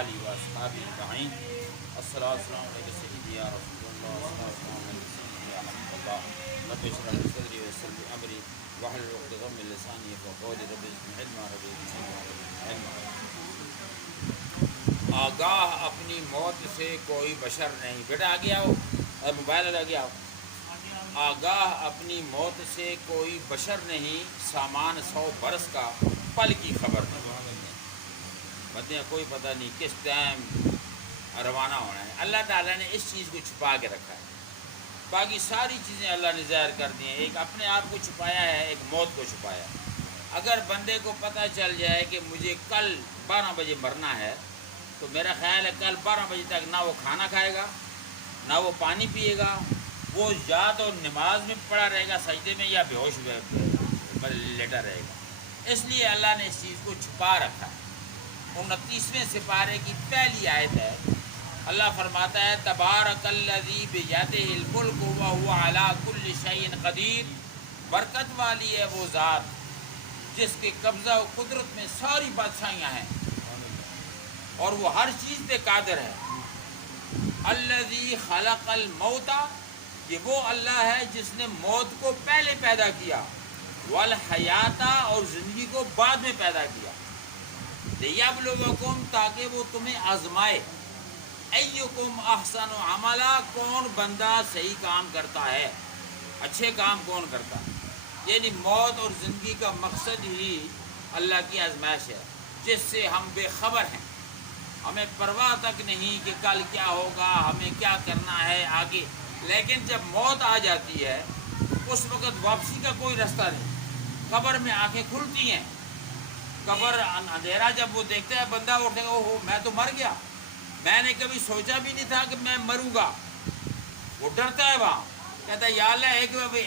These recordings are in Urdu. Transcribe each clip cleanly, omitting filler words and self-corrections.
آلہ و اصحابہ اجمعین۔ السلام علیکم سیدی یا رسول اللہ، السلام علیکم سیدی یا حبیب اللہ، رب اشرح لی صدری ویسر لی امری واحلل عقدۃ من لسانی یفقهوا قولی، رب زدنی علما۔ آگاہ اپنی موت سے کوئی بشر نہیں، بیٹا آگے آؤ، موبائل آگے آؤ۔ آگاہ اپنی موت سے کوئی بشر نہیں، سامان 100 برس کا پل کی خبر نہیں۔ بندے کوئی پتہ نہیں کس ٹائم روانہ ہونا ہے۔ اللہ تعالیٰ نے اس چیز کو چھپا کے رکھا ہے، باقی ساری چیزیں اللہ نے ظاہر کر دی ہیں۔ ایک اپنے آپ کو چھپایا ہے، ایک موت کو چھپایا ہے۔ اگر بندے کو پتہ چل جائے کہ مجھے کل 12 بجے مرنا ہے، تو میرا خیال ہے کل 12 بجے تک نہ وہ کھانا کھائے گا، نہ وہ پانی پیے گا، وہ یا تو نماز میں پڑا رہے گا سجدے میں، یا بے ہوش لیٹا رہے گا۔ اس لیے اللہ نے اس چیز کو چھپا رکھا ہے۔ 29ویں سپارے کی پہلی آیت ہے، اللہ فرماتا ہے تبارک الذی بیدہ الملک وہو علی کل شیء قدیر، برکت والی ہے وہ ذات جس کے قبضہ و قدرت میں ساری بادشاہیاں ہیں اور وہ ہر چیز پہ قادر ہے۔ الذی خلق الموت، یہ وہ اللہ ہے جس نے موت کو پہلے پیدا کیا، والحیات، اور زندگی کو بعد میں پیدا کیا، لیبلوکم، تاکہ وہ تمہیں آزمائے، ایکم احسن عملا، کون بندہ صحیح کام کرتا ہے، اچھے کام کون کرتا ہے۔ یعنی موت اور زندگی کا مقصد ہی اللہ کی آزمائش ہے، جس سے ہم بے خبر ہیں، ہمیں پرواہ تک نہیں کہ کل کیا ہوگا، ہمیں کیا کرنا ہے آگے۔ لیکن جب موت آ جاتی ہے اس وقت واپسی کا کوئی رستہ نہیں، قبر میں آنکھیں کھلتی ہیں، قبر اندھیرا جب وہ دیکھتا ہے بندہ، وہ کہے گا اوہ میں تو مر گیا، میں نے کبھی سوچا بھی نہیں تھا کہ میں مروں گا۔ وہ ڈرتا ہے وہاں، کہتا ہے یا اللہ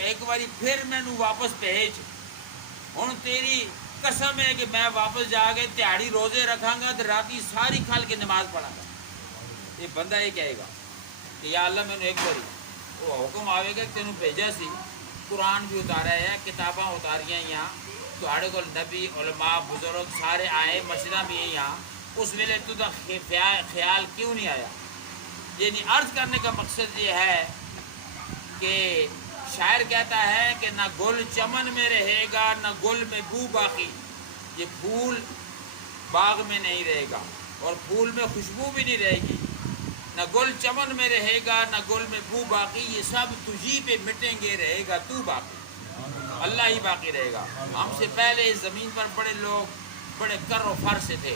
ایک باری پھر میں نو واپس بھیج، ہن تیری قسم ہے کہ میں واپس جا کے تہاڑی روزے رکھاں گا تو راتی ساری کھل کے نماز پڑھاں گا۔ یہ بندہ یہ کہے گا کہ یا اللہ میں نے ایک باری وہ حکم آئے گا کہ تینوں بھیجا سی، قرآن بھی اتارا ہے، کتاباں اتاری ہیں یہاں، تہاڑے کو نبی علماء بزرگ سارے آئے، مشورہ بھی ہے یہاں، اس ویلے تو خیال کیوں نہیں آیا؟ یعنی عرض کرنے کا مقصد یہ ہے کہ شاعر کہتا ہے کہ نہ گل چمن میں رہے گا، نہ گل میں بو باقی، یہ پھول باغ میں نہیں رہے گا اور پھول میں خوشبو بھی نہیں رہے گی، نہ گل چمن میں رہے گا، نہ گل میں بو باقی، یہ سب تجھی پہ مٹیں گے، رہے گا تو باقی، اللہ ہی باقی رہے گا۔ ہم سے پہلے اس زمین پر بڑے لوگ بڑے کر و فر سے تھے،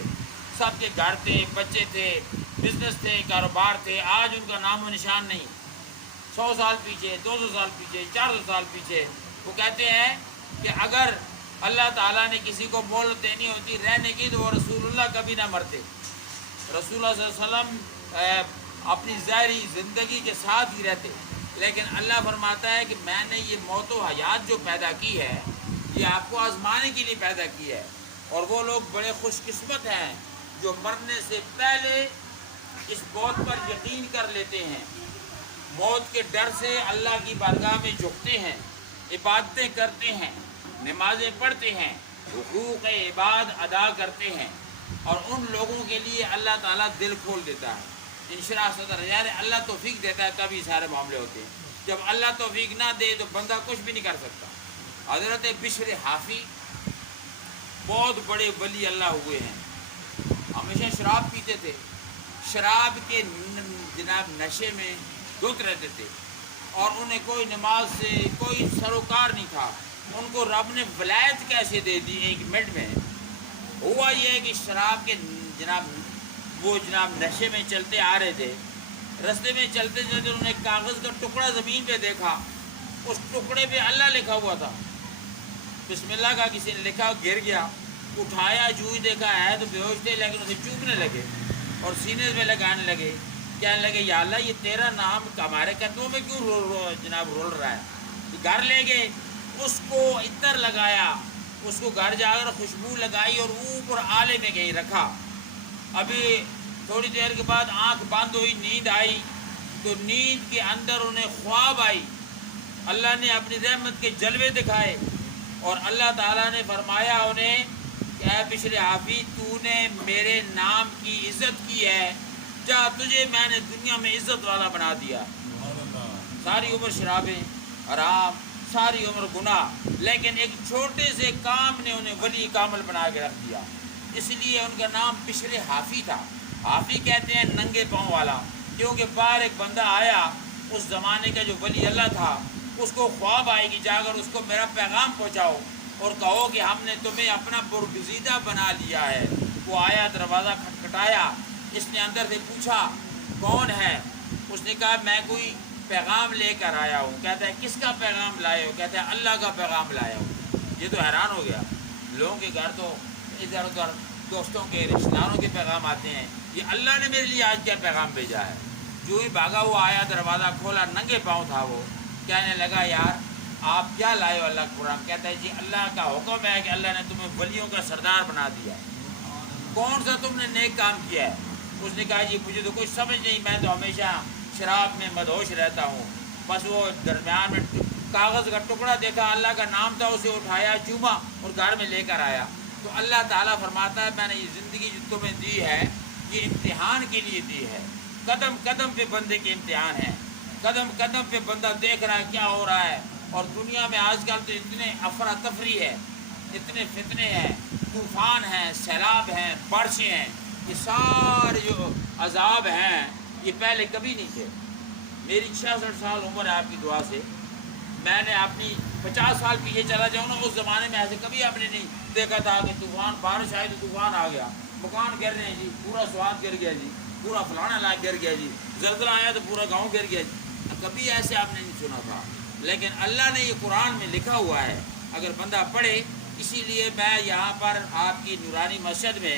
سب کے گھر تھے، بچے تھے، بزنس تھے، کاروبار تھے، آج ان کا نام و نشان نہیں۔ 100 سال پیچھے، 200 سال پیچھے، 400 سال پیچھے، وہ کہتے ہیں کہ اگر اللہ تعالیٰ نے کسی کو مہلت دینی ہوتی رہنے کی تو وہ رسول اللہ کبھی نہ مرتے۔ رسول اللہ صلی اللہ علیہ وسلم اپنی ظاہری زندگی کے ساتھ ہی رہتے، لیکن اللہ فرماتا ہے کہ میں نے یہ موت و حیات جو پیدا کی ہے یہ آپ کو آزمانے کے لیے پیدا کی ہے، اور وہ لوگ بڑے خوش قسمت ہیں جو مرنے سے پہلے اس موت پر یقین کر لیتے ہیں، موت کے ڈر سے اللہ کی بارگاہ میں جھکتے ہیں، عبادتیں کرتے ہیں، نمازیں پڑھتے ہیں، حقوق عباد ادا کرتے ہیں، اور ان لوگوں کے لیے اللہ تعالیٰ دل کھول دیتا ہے، انشراح صدر، یعنی اللہ توفیق دیتا ہے تبھی سارے معاملے ہوتے ہیں۔ جب اللہ توفیق نہ دے تو بندہ کچھ بھی نہیں کر سکتا۔ حضرت بشر حافی بہت بڑے ولی اللہ ہوئے ہیں، ہمیشہ شراب پیتے تھے، شراب کے جناب نشے میں دھت رہتے تھے، اور انہیں کوئی نماز سے کوئی سروکار نہیں تھا۔ ان کو رب نے ولایت کیسے دے دی؟ ایک منٹ میں ہوا یہ ہے کہ شراب کے وہ نشے میں چلتے آ رہے تھے، رستے میں چلتے چلتے انہوں نے ایک کاغذ کا ٹکڑا زمین پہ دیکھا، اس ٹکڑے پہ اللہ لکھا ہوا تھا، بسم اللہ کا کسی نے لکھا، گر گیا، اٹھایا، جو ہی دیکھا ہے تو بے ہوش تھے، لیکن اسے چوبنے لگے اور سینے میں لگانے لگے، کہنے لگے یا اللہ یہ تیرا نام ہمارے قدموں میں کیوں رول رہا ہے؟ گھر لے گئے، اس کو عطر لگایا، اس کو گھر جا کر خوشبو لگائی اور اوپر آلے میں کہیں رکھا۔ ابھی تھوڑی دیر کے بعد آنکھ بند ہوئی، نیند آئی، تو نیند کے اندر انہیں خواب آئی، اللہ نے اپنی رحمت کے جلوے دکھائے، اور اللہ تعالیٰ نے فرمایا انہیں کہ اے بشر حافی تو نے میرے نام کی عزت کی ہے، جا تجھے میں نے دنیا میں عزت والا بنا دیا۔ ساری عمر شرابیں حرام، ساری عمر گناہ، لیکن ایک چھوٹے سے کام نے انہیں ولی کامل بنا کے رکھ دیا، اس لیے ان کا نام بشر حافی تھا۔ حافی کہتے ہیں ننگے پاؤں والا، کیونکہ باہر ایک بندہ آیا، اس زمانے کا جو ولی اللہ تھا، اس کو خواب آئے گی جا کر اس کو میرا پیغام پہنچاؤ اور کہو کہ ہم نے تمہیں اپنا برگزیدہ بنا لیا ہے۔ وہ آیا، دروازہ کھٹکھٹایا، اس نے اندر سے پوچھا کون ہے؟ اس نے کہا میں کوئی پیغام لے کر آیا ہوں۔ کہتا ہے کس کا پیغام لائے ہو؟ کہتا ہے اللہ کا پیغام لایا ہوں۔ یہ تو حیران ہو گیا، لوگوں کے گھر تو ادھر ادھر دوستوں کے رشتہ داروں کے پیغام آتے ہیں، یہ اللہ نے میرے لیے آج کیا پیغام بھیجا ہے؟ جو ہی بھاگا ہوا آیا، دروازہ کھولا، ننگے پاؤں تھا وہ، کہنے لگا یار آپ کیا لائے ہو اللہ کا قرآن؟ کہتا ہے جی اللہ کا حکم ہے کہ اللہ نے تمہیں ولیوں کا سردار بنا دیا ہے۔ کون سا تم نے نیک کام کیا ہے؟ اس نے کہا جی مجھے تو کچھ سمجھ نہیں، میں تو ہمیشہ شراب میں مدہوش رہتا ہوں۔ بس وہ درمیان میں کاغذ کا ٹکڑا دیکھا، اللہ کا نام تھا، اسے اٹھایا، چوما اور گھر میں لے کر آیا۔ تو اللہ تعالیٰ فرماتا ہے میں نے یہ زندگی جو تمہیں دی ہے یہ امتحان کے لیے دی ہے۔ قدم قدم پہ بندے کے امتحان ہیں، قدم قدم پہ بندہ دیکھ رہا ہے کیا ہو رہا ہے۔ اور دنیا میں آج کل تو اتنے افراتفری ہے، اتنے فتنے ہیں، طوفان ہیں، سیلاب ہیں، بارشیں ہیں، یہ سارے جو عذاب ہیں یہ پہلے کبھی نہیں تھے۔ میری 66 سال عمر ہے آپ کی دعا سے، میں نے اپنی 50 سال پیچھے چلا جاؤں نا، اس زمانے میں ایسے کبھی آپ نے نہیں دیکھا تھا کہ طوفان، بارش آئی تو طوفان آ گیا، مکان گر رہے ہیں جی، پورا سواد گر گیا جی، پورا فلانا علاقہ گر گیا جی، زلزلہ آیا تو پورا گاؤں گر گیا جی، کبھی ایسے آپ نے نہیں سنا تھا۔ لیکن اللہ نے یہ قرآن میں لکھا ہوا ہے، اگر بندہ پڑھے۔ اسی لیے میں یہاں پر آپ کی نورانی مسجد میں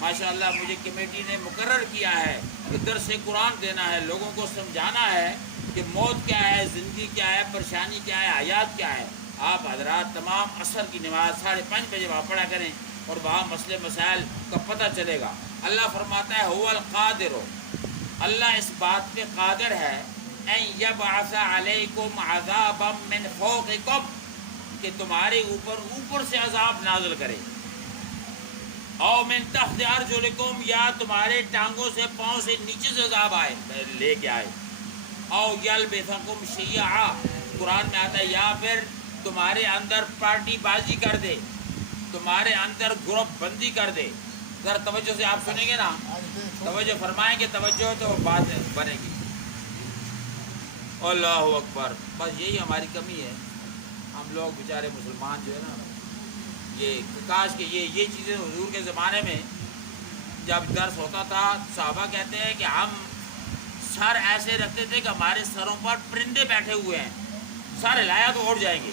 ماشاءاللہ مجھے کمیٹی نے مقرر کیا ہے کہ درس قرآن دینا ہے، لوگوں کو سمجھانا ہے کہ موت کیا ہے، زندگی کیا ہے، پریشانی کیا ہے، حیات کیا ہے۔ آپ حضرات تمام عصر کی نماز 5:30 بجے وہاں پڑھا کریں اور وہاں مسئلے مسائل کا پتہ چلے گا۔ اللہ فرماتا ہے هو القادر، اللہ اس بات پہ قادر ہے ان یبعث علیکم عذابا من فوقکم، کہ تمہارے اوپر سے عذاب نازل کرے، او من تحت ارجلکم، یا تمہارے ٹانگوں سے پاؤں سے نیچے سے عذاب آئے لے کے آئے، او یلبسکم شیعا، قرآن میں آتا ہے یا پھر تمہارے اندر پارٹی بازی کر دے، تمہارے اندر گروپ بندی کر دے۔ ذرا توجہ سے آپ سنیں گے نا، توجہ فرمائیں گے، توجہ تو بات بنے گی۔ اللہ اکبر، بس یہی ہماری کمی ہے، ہم لوگ بیچارے مسلمان جو ہے نا، یہ کاش کہ یہ چیزیں حضور کے زمانے میں جب درس ہوتا تھا، صحابہ کہتے ہیں کہ ہم سر ایسے رکھتے تھے کہ ہمارے سروں پر پرندے بیٹھے ہوئے ہیں، سر ہلایا تو اڑ جائیں گے،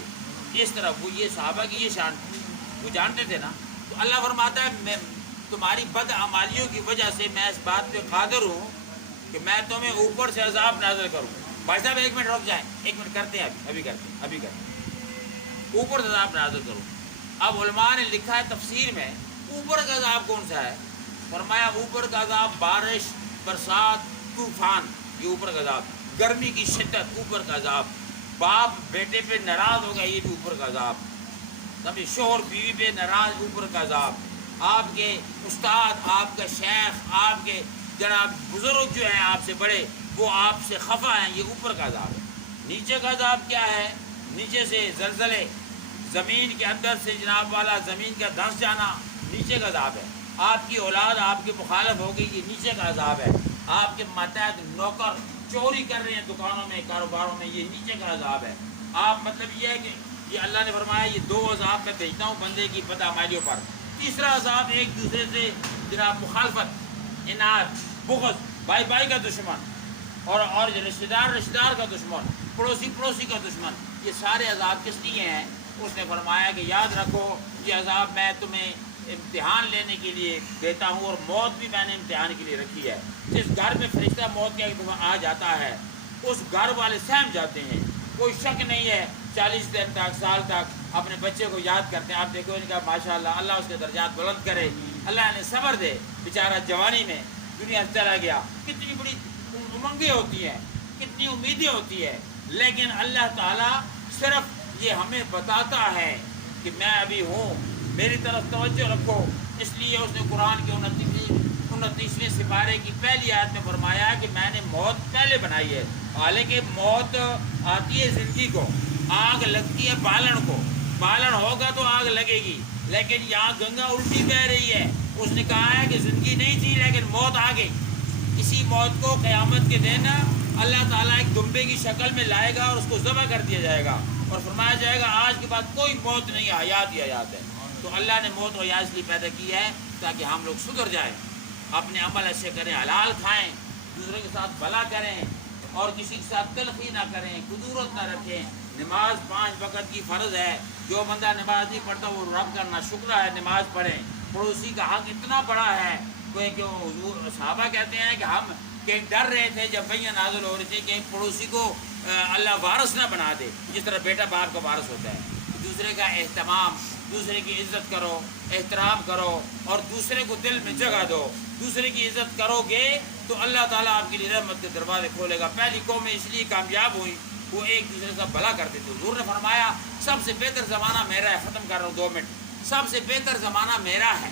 اس طرح وہ یہ صحابہ کی یہ شان تھی، وہ جانتے تھے نا۔ تو اللہ فرماتا ہے میں تمہاری بد اعمالیوں کی وجہ سے میں اس بات پہ قادر ہوں کہ میں تمہیں اوپر سے عذاب نازل کروں۔ بھائی صاحب 1 منٹ رک جائیں، 1 منٹ کرتے ہیں، ابھی کرتے ہیں، اوپر سے عذاب نازل کروں۔ اب علماء نے لکھا ہے تفسیر میں اوپر کا عذاب کون سا ہے؟ فرمایا اوپر کا عذاب بارش، برسات، طوفان، یہ اوپر کا عذاب، گرمی کی شدت اوپر کا عذاب، باپ بیٹے پہ ناراض ہو گیا یہ بھی اوپر کا عذاب، سمجھے، شوہر بیوی پہ ناراض اوپر کا عذاب، آپ کے استاد، آپ کا شیخ، آپ کے جناب بزرگ جو ہیں آپ سے بڑے وہ آپ سے خفا ہیں، یہ اوپر کا عذاب ہے۔ نیچے کا عذاب کیا ہے؟ نیچے سے زلزلے، زمین کے اندر سے جناب والا زمین کا دھنس جانا، نیچے کا عذاب ہے۔ آپ کی اولاد آپ کے مخالف ہو گئی، یہ نیچے کا عذاب ہے۔ آپ کے ماتحت نوکر چوری کر رہے ہیں دکانوں میں، کاروباروں میں، یہ نیچے کا عذاب ہے۔ آپ مطلب یہ ہے کہ یہ اللہ نے فرمایا یہ 2 عذاب میں بھیجتا ہوں بندے کی بدعمالیوں پر۔ تیسرا عذاب ایک دوسرے سے جناب مخالفت، اناد، بغض، بھائی بھائی کا دشمن، اور رشتہ دار کا دشمن، پڑوسی کا دشمن، یہ سارے عذاب کس لیے ہیں؟ اس نے فرمایا کہ یاد رکھو یہ عذاب میں تمہیں امتحان لینے کے لیے دیتا ہوں، اور موت بھی میں نے امتحان کے لیے رکھی ہے۔ جس گھر میں فرشتہ موت کا ایک دفعہ آ جاتا ہے اس گھر والے سہم جاتے ہیں، کوئی شک نہیں ہے، 40 دن تک، سال تک اپنے بچے کو یاد کرتے ہیں۔ آپ دیکھو ان کا ماشاءاللہ اللہ اس کے درجات بلند کرے، اللہ نے صبر دے، بیچارہ جوانی میں دنیا سے چلا گیا، کتنی بڑی امنگیں ہوتی ہیں، کتنی امیدیں ہوتی ہیں، لیکن اللہ تعالیٰ صرف یہ ہمیں بتاتا ہے کہ میں ابھی ہوں، میری طرف توجہ رکھو۔ اس لیے اس نے قرآن کے 29ویں سپارے کی پہلی آیت میں فرمایا کہ میں نے موت پہلے بنائی ہے۔ حالانکہ موت آتی ہے زندگی کو، آگ لگتی ہے بالن کو، بالن ہوگا تو آگ لگے گی، لیکن یہاں گنگا الٹی بہہ رہی ہے۔ اس نے کہا ہے کہ زندگی نہیں تھی لیکن موت آ گئی۔ اسی موت کو قیامت کے دن اللہ تعالیٰ ایک دمبے کی شکل میں لائے گا اور اس کو ذبح کر دیا جائے گا اور فرمایا جائے گا آج کے بعد کوئی موت نہیں، حیات ہی حیات ہے۔ تو اللہ نے موت و حیات اس لیے پیدا کی ہے تاکہ ہم لوگ سدھر جائیں، اپنے عمل اچھے کریں، حلال کھائیں، دوسرے کے ساتھ بھلا کریں اور کسی کے ساتھ تلخی نہ کریں، کدورت نہ رکھیں۔ نماز 5 وقت کی فرض ہے۔ جو بندہ نماز نہیں پڑھتا وہ رب کا ناشکرہ ہے۔ نماز پڑھیں۔ پڑوسی کا حق اتنا بڑا ہے کہ حضور صحابہ کہتے ہیں کہ ہم کہ ڈر رہے تھے جب وحیاں نازل ہو رہی تھی کہ پڑوسی کو اللہ وارث نہ بنا دے، جس طرح بیٹا باپ کا وارث ہوتا ہے۔ دوسرے کا اہتمام، دوسرے کی عزت کرو، احترام کرو اور دوسرے کو دل میں جگہ دو۔ دوسرے کی عزت کرو گے تو اللہ تعالیٰ آپ کے لیے رحمت کے دروازے کھولے گا۔ پہلی قومیں اس لیے کامیاب ہوئی، وہ ایک دوسرے کا بھلا کرتے تھے۔ حضور نے فرمایا سب سے بہتر زمانہ میرا ہے۔ ختم کر رہا ہوں 2 منٹ۔ سب سے بہتر زمانہ میرا ہے۔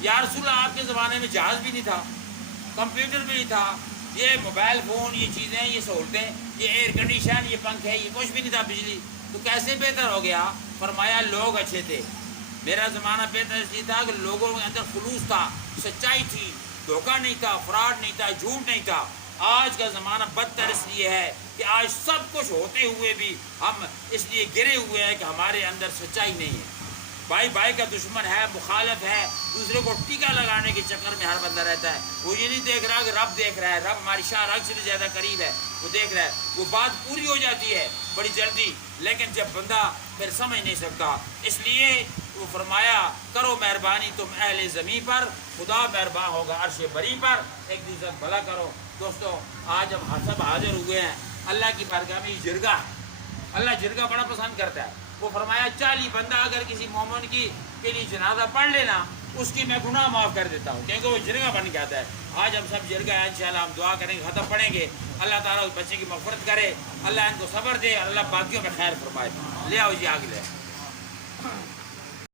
یا رسول اللہ آپ کے زمانے میں جہاز بھی نہیں تھا، کمپیوٹر بھی نہیں تھا، یہ موبائل فون، یہ چیزیں، یہ سہولتیں، یہ ایئر کنڈیشن، یہ پنکھے، یہ کچھ بھی نہیں تھا، بجلی، تو کیسے بہتر ہو گیا؟ فرمایا لوگ اچھے تھے۔ میرا زمانہ بہتر اس لیے تھا کہ لوگوں کے اندر خلوص تھا، سچائی تھی، دھوکہ نہیں تھا، فراڈ نہیں تھا، جھوٹ نہیں تھا۔ آج کا زمانہ بدتر اس لیے ہے کہ آج سب کچھ ہوتے ہوئے بھی ہم اس لیے گرے ہوئے ہیں کہ ہمارے اندر سچائی نہیں ہے۔ بھائی بھائی کا دشمن ہے، مخالف ہے، دوسرے کو ٹیکا لگانے کے چکر میں ہر بندہ رہتا ہے۔ وہ یہ نہیں دیکھ رہا کہ رب دیکھ رہا ہے، رب ہماری شاہ رگ سے بھی زیادہ قریب ہے، وہ دیکھ رہا ہے۔ وہ بات پوری ہو جاتی ہے بڑی جلدی، لیکن جب بندہ پھر سمجھ نہیں سکتا، اس لیے وہ فرمایا کرو مہربانی تم اہل زمین پر، خدا مہربان ہوگا عرش بری پر، ایک دوسرے کا بھلا کرو۔ دوستو آج ہم سب حاضر ہوئے ہیں اللہ کی بارگاہ میں، یہ جرگہ ہے۔ اللہ جرگہ بڑا پسند کرتا ہے۔ وہ فرمایا 40 بندہ اگر کسی مومن کے لیے جنازہ پڑھ لینا، اس کی میں گناہ معاف کر دیتا ہوں، کیونکہ وہ جرگہ بن جاتا ہے۔ آج ہم سب جرگہ ہیں، انشاءاللہ ہم دعا کریں گے، ختم پڑھیں گے۔ اللہ تعالیٰ اس بچے کی مغفرت کرے، اللہ ان کو صبر دے، اللہ باقیوں میں خیر فرمائے۔ لے آؤ جی آگے لے۔